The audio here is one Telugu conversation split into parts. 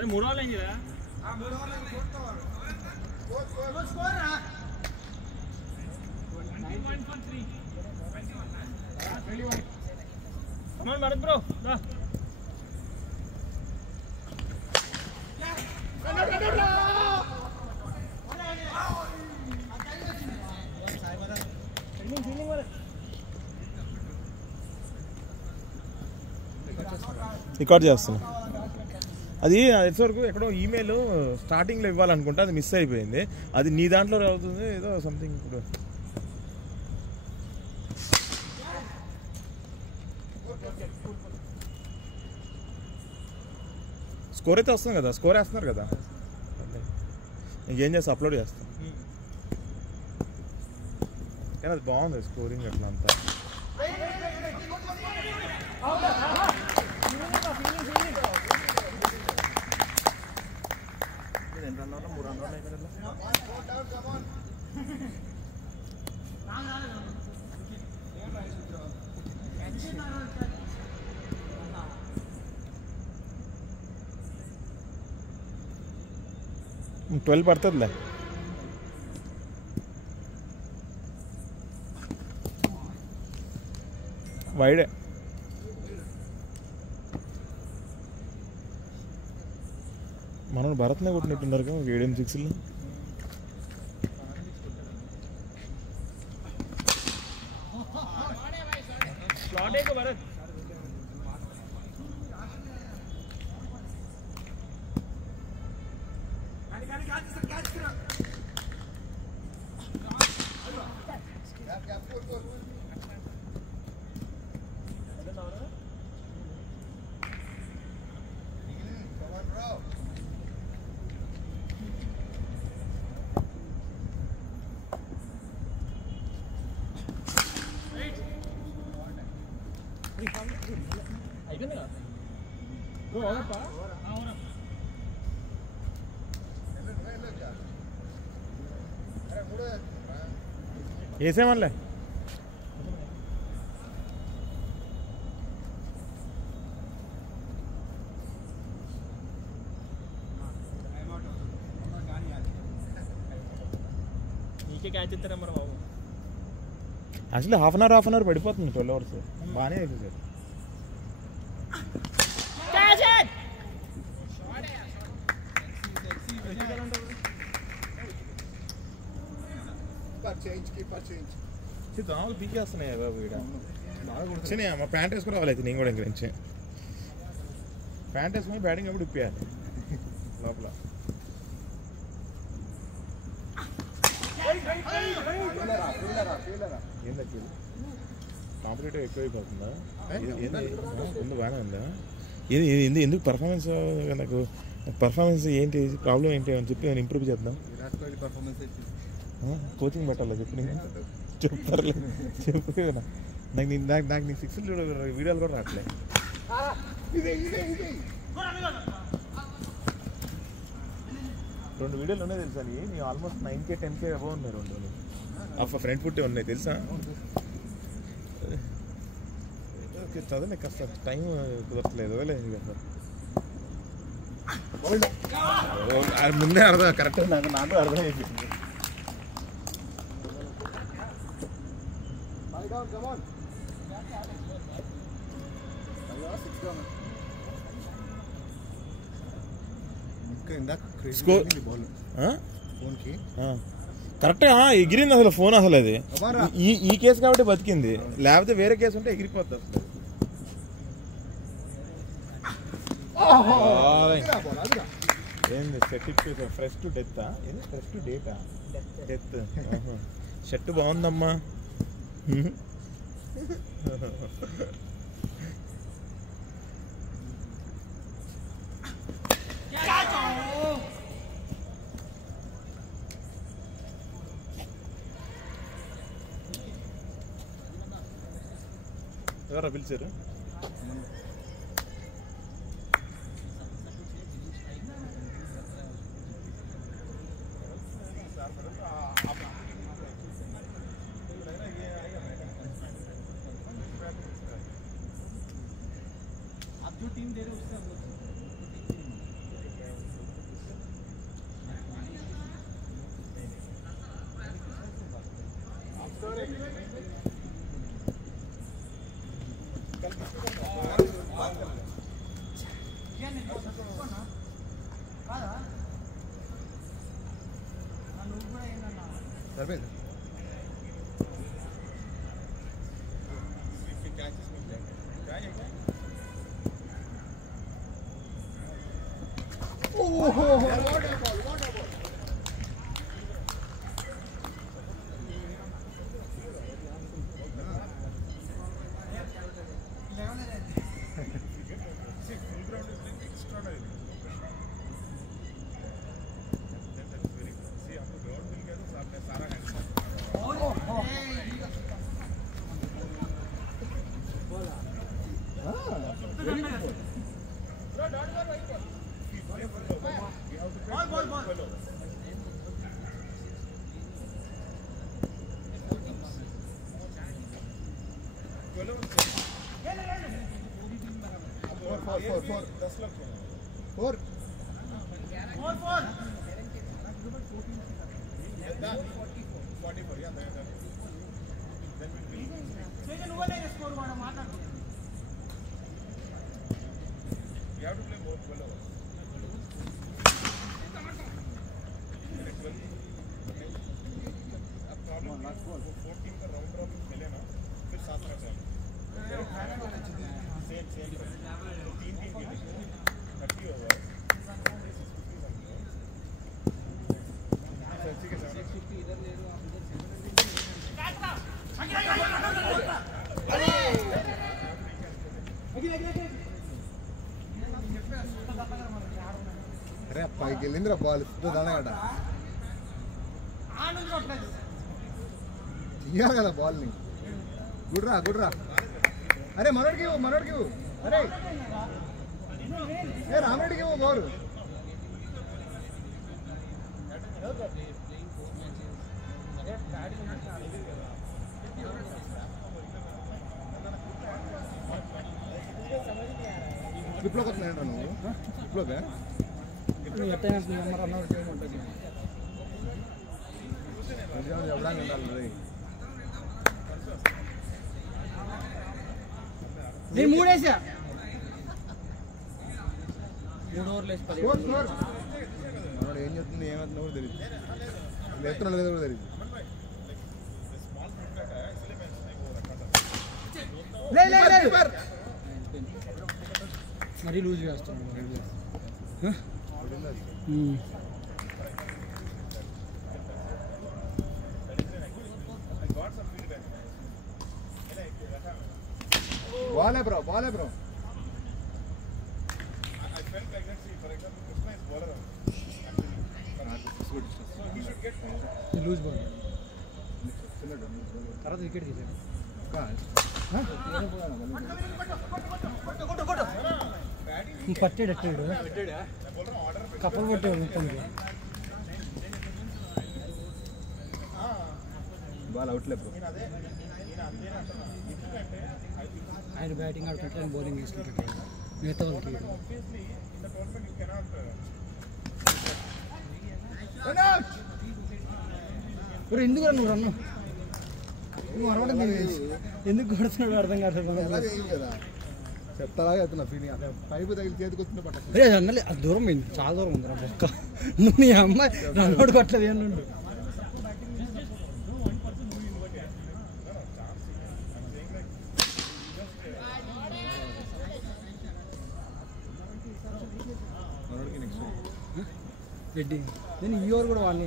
అదే మూడో వాళ్ళు ఏం కదా భరత్ బ్రో రికార్డ్ చేస్తున్నా. అది వరకు ఎక్కడో ఈమెయిల్ స్టార్టింగ్లో ఇవ్వాలనుకుంటే అది మిస్ అయిపోయింది. అది నీ దాంట్లో అవుతుంది ఏదో సంథింగ్. ఇప్పుడు స్కోర్ అయితే వస్తుంది కదా, స్కోర్ వేస్తున్నారు కదా, ఇంకేం చేస్తా అప్లోడ్ చేస్తాను. కానీ అది బాగుంది స్కోరింగ్ అట్లా అంతా. ట్వెల్వ్ పడుతుందిలే. వైడే మనం భరత్నే కొట్టినట్టున్నారు కదా 7-6లో. భరత్ వేసేమనిలే. నీకే క్యాచ్ ఇస్తారా మరి బాబు. యాక్చువల్లీ హాఫ్ అన్ అవర్ పడిపోతుంది 12 hours. బాగానే అయిపోయింది. దోమలు పీకేస్తున్నాయి బాబు. ఇక్కడ మా ప్యాంట్ వేసుకుని రావాలి. అయితే నేను కూడా ఇంక నుంచి ప్యాంట్ వేసుకుని బ్యాటింగ్ అప్పుడు ఇప్పేయాలి లోపల. ఏందకి కాంపిటేటివ్ ఎక్కువైపోతుందా? ముందు బాగానే ఉందా? ఎందుకు పర్ఫార్మెన్స్ నాకు పర్ఫార్మెన్స్ ఏంటి ప్రాబ్లం ఏంటి అని చెప్పి నేను ఇంప్రూవ్ చేద్దాం. కోచింగ్ పెట్టాలా చెప్పి నేను చెప్తారులే చెప్పు. నాకు నీ 6 వీడియోలు కూడా రావట్లే. రెండు వీడియోలు ఉన్నాయి తెలుసా? నీ ఆల్మోస్ట్ 9K 10K అబౌవ్ ఉన్నాయి. రెండు ఆఫ్ ఫ్రంట్ ఫుట్టే ఉన్నాయి తెలుసా? ఓకే చదవలే కాస్త టైం కుదరట్లేదు. ముందే అర్థం కరెక్ట్ నాకు అర్థం అయిపోయింది. కరెక్టే ఎగిరింది అసలు ఫోన్. అసలు అది ఈ కేసు కాబట్టి బతికింది, లేకపోతే వేరే కేసు ఉంటే ఎగిరిపోద్ది అసలు. ఏంది సర్టిఫికేట్ ఫ్రెష్ టు డెత్? ఏంది fresh to data? Death. Shirt బాగుందమ్మా. ఎవరా పిలిచారు? సరిపోయింది. అరే పైకి వెళ్ళిందిరా బాల్ దానగడ తీయాలి కదా బాల్ని. గుడ్రా గుడ్రా. అరే మనోడికి ఇవ్వు. అరే రామరెడ్డికి ఇవ్వు బోరు. స్లిప్లోకి వస్తున్నాయంట నువ్వు? స్లిప్లోకే ఎవడానికి ఉండాలి. నేను మూడేసా మనోడు ఏం చెప్తుంది ఏమవుతుందో కూడా తెలియదు. ఎత్తున్నా లేదో కూడా తెలియదు. మరీ లూజ్ చేస్తున్నాను. బాలే బ్రో లూజ్ బాల్ తర్వాత వికెట్ తీసాడు. పట్టాడు అట్టాడు కప్పలు పట్టాడు మొత్తం. Ball అవుట్లే bro. ఆయన బ్యాటింగ్ ఆడుతుంటే ఆయన బౌలింగ్ వేసుకుంటాడు. మిగతా వాళ్ళకి ఎందుకు నువ్వు రన్ను నువ్వు అరవడం ఎందుకు కొడుతున్నాడు అర్థం కాదు కదా. చెప్తారా చెప్తున్నా ఫీలింగ్. పైపు తగిలి చేతికి వస్తుంటే పట్ట. అరే అది అన్నలే అది దూరం పోయింది, చాలా దూరం ఉంది రా బొక్క. నువ్వు నీ అమ్మాయి రన్నోడు కొట్టలేదు ఏంటండు. రెడ్డి నేను ఈ ఓవర్ కూడా వాడిని.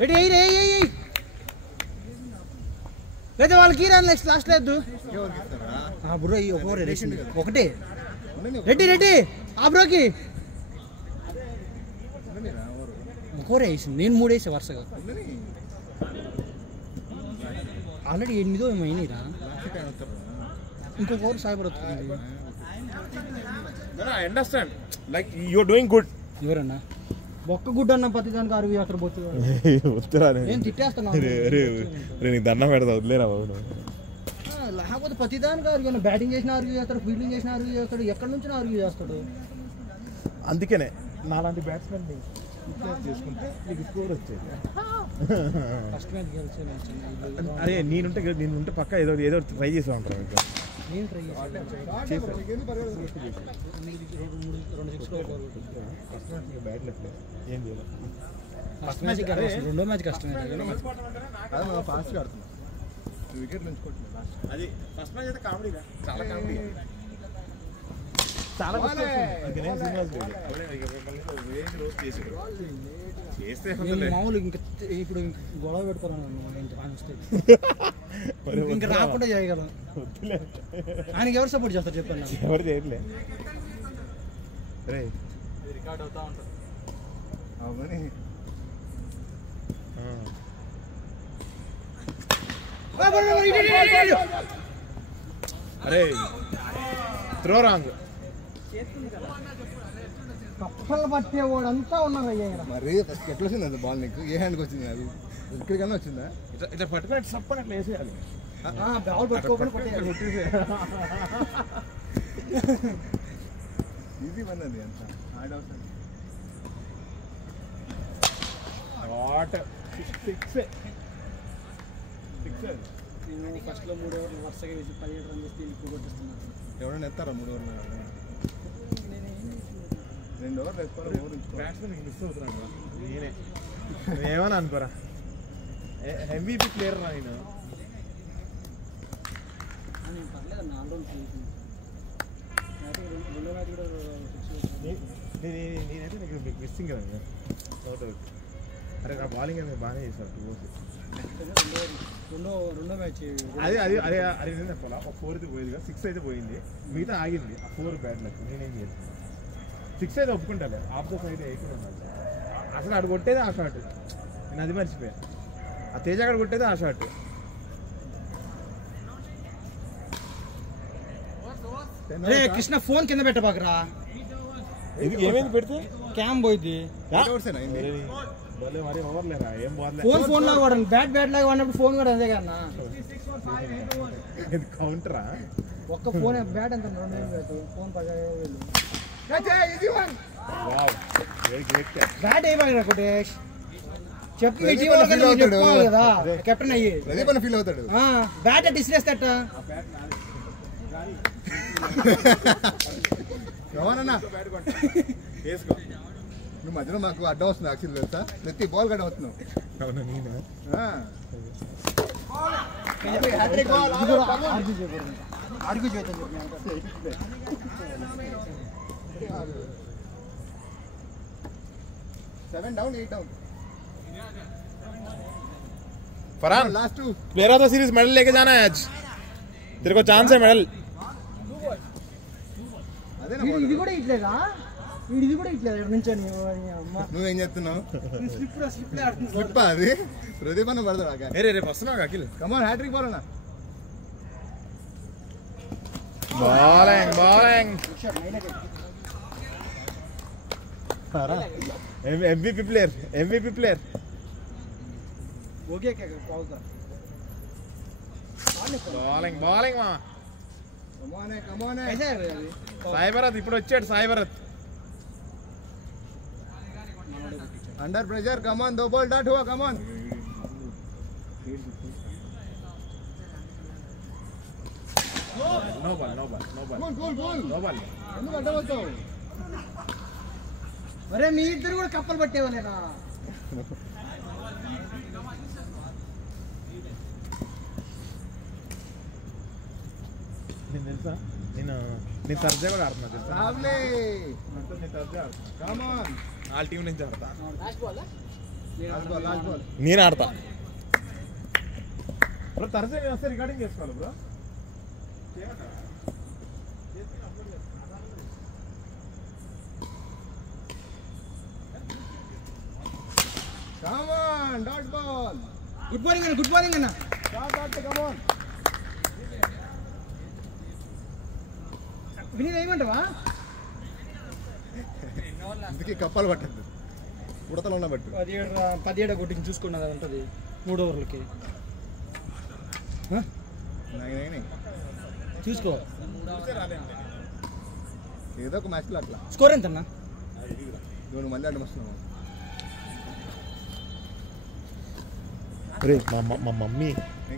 రెడీ లేదా వాళ్ళకి రాను నెక్స్ట్ లాస్ట్ లేదు బ్రో. ఈ ఒక ఓవర్ వేసింది ఒకటే. రెడ్డి ఆ బ్రోకి ఒక ఓవర్ వేసింది. నేను 3 వేసా వరుసగా. ఆల్రెడీ 8 ఏమో అయినాయిరా. ఇంకొక ఓవర్ సాయపడుతుంది. I understand. Like you're doing good. ఎవరన్నా బొక్క గుడ్డు అన్న ప్రతి దానికి అరుగు అక్కడ నేను తిట్టేస్తాను. నీకు దండం పెడతా వదిలేరా బాబు. లేకపోతే ప్రతి దానికి అరుగు. బ్యాటింగ్ చేసిన అరుగు చేస్తాడు, ఫీల్డింగ్ చేసిన అరుగు చేస్తాడు, ఎక్కడి నుంచి అరుగు చేస్తాడు. అందుకనే నాలాంటి బ్యాట్స్మెన్ చేసుకుంటే నీకు స్కోర్ వచ్చేది. ఫస్ట్ మ్యాచ్ గెలిచే మ్యాచ్ అరే నేనుంటే పక్క ఏదో ఏదో ట్రై చేసా ఉంటాను మీకు నేను ట్రై చేశాను. 2 బ్యాట్ లెఫ్ట్ ఏం చేయాలి ఫస్ట్ మ్యాచ్ రెండో మ్యాచ్ కష్టమే. అదే మనం ఫాస్ట్గా ఆడుతున్నాం, వికెట్ నుంచుకుంటున్నాం. అది ఫస్ట్ మ్యాచ్ అయితే కామెడీగా చాలా కామెడీ చాలా మామూలు ఇంకా ఇప్పుడు గొడవ పెట్టుకోవాలని ఇంకా రాకుండా చేయగలం. ఆయనకి ఎవరు సపోర్ట్ చేస్తారు చెప్పండి. ఎవరు చేయట్లే రికార్డ్ అవుతా ఉంటారు. అరే త్రో రాంగ్. కప్పలు పట్టేవాడు అంతా ఉన్నారు అయ్యా. మరి ఎట్లా వచ్చింది అది బాల్ నీకు? ఏ హ్యాండ్కి వచ్చింది? అది ఇక్కడికన్నా వచ్చిందా? ఇట్లా పట్టుకుని సప్పని అట్లా వేసేయాలి. బాల్ పట్టుకోకుండా ఈజీ పని అది అంత హార్డ్ అవసరం. ఫస్ట్ లో 3 ఓవర్లు వరుసగా వేసి 17 రన్ చేస్తే ఎక్కువ కొట్టిస్తున్నారు. ఎవరైనా ఎత్తారా 3 ఓవర్లు? 2 ఓవర్లు వేసుకోవాలి. బ్యాట్స్మెన్ మిస్ అవుతున్నాను నేనే ఏమని అనుకోరా. MVP ప్లేయర్ రా నేను. పర్లేదు 4 రౌండ్స్ రెండో మ్యాచ్ కూడా నేనైతే నీకు మిస్సింగ్ కదా అవుట్ అవుట్. అరే నా బౌలింగ్ అనేది బాగానే చేశారు 2 ఓవర్స్. రెండో మ్యాచ్ అదే అదే అదే అదే చెప్పాలా. ఒక 4 అయితే పోయింది కదా, 6 అయితే పోయింది, మిగతా ఆగింది. ఆ 4 బ్యాడ్ లక్. నేనేం చేస్తాను 6 అయితే ఒప్పుకుంటాను. ఆఫ్ ద సైడ్ వేయకుండా ఉండాలి. అసలు అక్కడ కొట్టేది ఆ షాట్, నేను అది మర్చిపోయాను. ఆ తేజ అక్కడ కొట్టేది ఆ షాట్. కృష్ణ ఫోన్ కింద పెట్టబాకరా. ఏమైంది పెడితే క్యామ్ పోయింది. మరి ఓవర్ లేదా ఏం బాగా ఫోన్ లాగా వాడండి. బ్యాట్ లాగా వాడినప్పుడు ఫోన్ కూడా అదే కన్నా. కౌంటరా ఒక్క ఫోన్ బ్యాట్ ఎంత 2,000 ఫోన్ 15,000. బ్యాట్ అయిపోయినా కొటేష్ చెప్పుకోవాలి కదా కెప్టెన్ అయ్యి. ఫీల్ అవుతాడు. బ్యాట్ డిస్లేస్తట. ఎవరన్నా నువ్వు మధ్యలో మాకు అడ్డం వస్తుంది. యాక్చువల్ తెలుసా, ప్రతి బాల్ గడ్డ వస్తున్నావు. Seven down 8 down. Farhan last 2 player of the series medal लेके जाना है आज. तेरे को चांस है मेडल. ఇది కూడా ఇట్లేదా? ఇది కూడా ఇట్లేదు నుంచని. నువ్వేం చేస్తున్నావు? స్లిప్ అది ప్రదీప్ అన్న పడతాడు. రేపు వస్తున్నావు అఖిల్. కమాన్ హ్యాట్రిక్ బాల్ అన్న. Bowling MVP player. Okay pause. Bowling మా సాయి భరత్ ఇప్పుడు వచ్చాడు. Sai Bharat under pressure. Come on 2 ball dot हुआ. Come on no ball. ఎందుకు అడ్డం వచ్చావు? అరే మీ ఇద్దరు కూడా కప్పలు పట్టేవాళ్ళేనా? నేను తెలుసా, నేను థర్స్డే కూడా ఆడుతున్నా తెలుసా. వాళ్ళ టీం నుంచి ఆడతా. నేను ఆడతా బ్రో. థర్స్డే నేను వస్తే రికార్డింగ్ చేసుకోవాలి bro. Dot ball. Good morning అన్న. కమాన్ వినీత్ ఏమంటావా? ఇందుకే కప్పాలు పట్టద్దు, ఉడతలు ఉన్న బట్టు. 17 కొట్టింగ్ చూసుకున్నది ఉంటుంది 3 ఓవర్లకి. చూసుకో ఏదో ఒక మ్యాచ్లో అట్లా. స్కోర్ ఎంత అన్న? నువ్వు మళ్ళీ అడ్డం వస్తున్నావు. రే మా మమ్మీ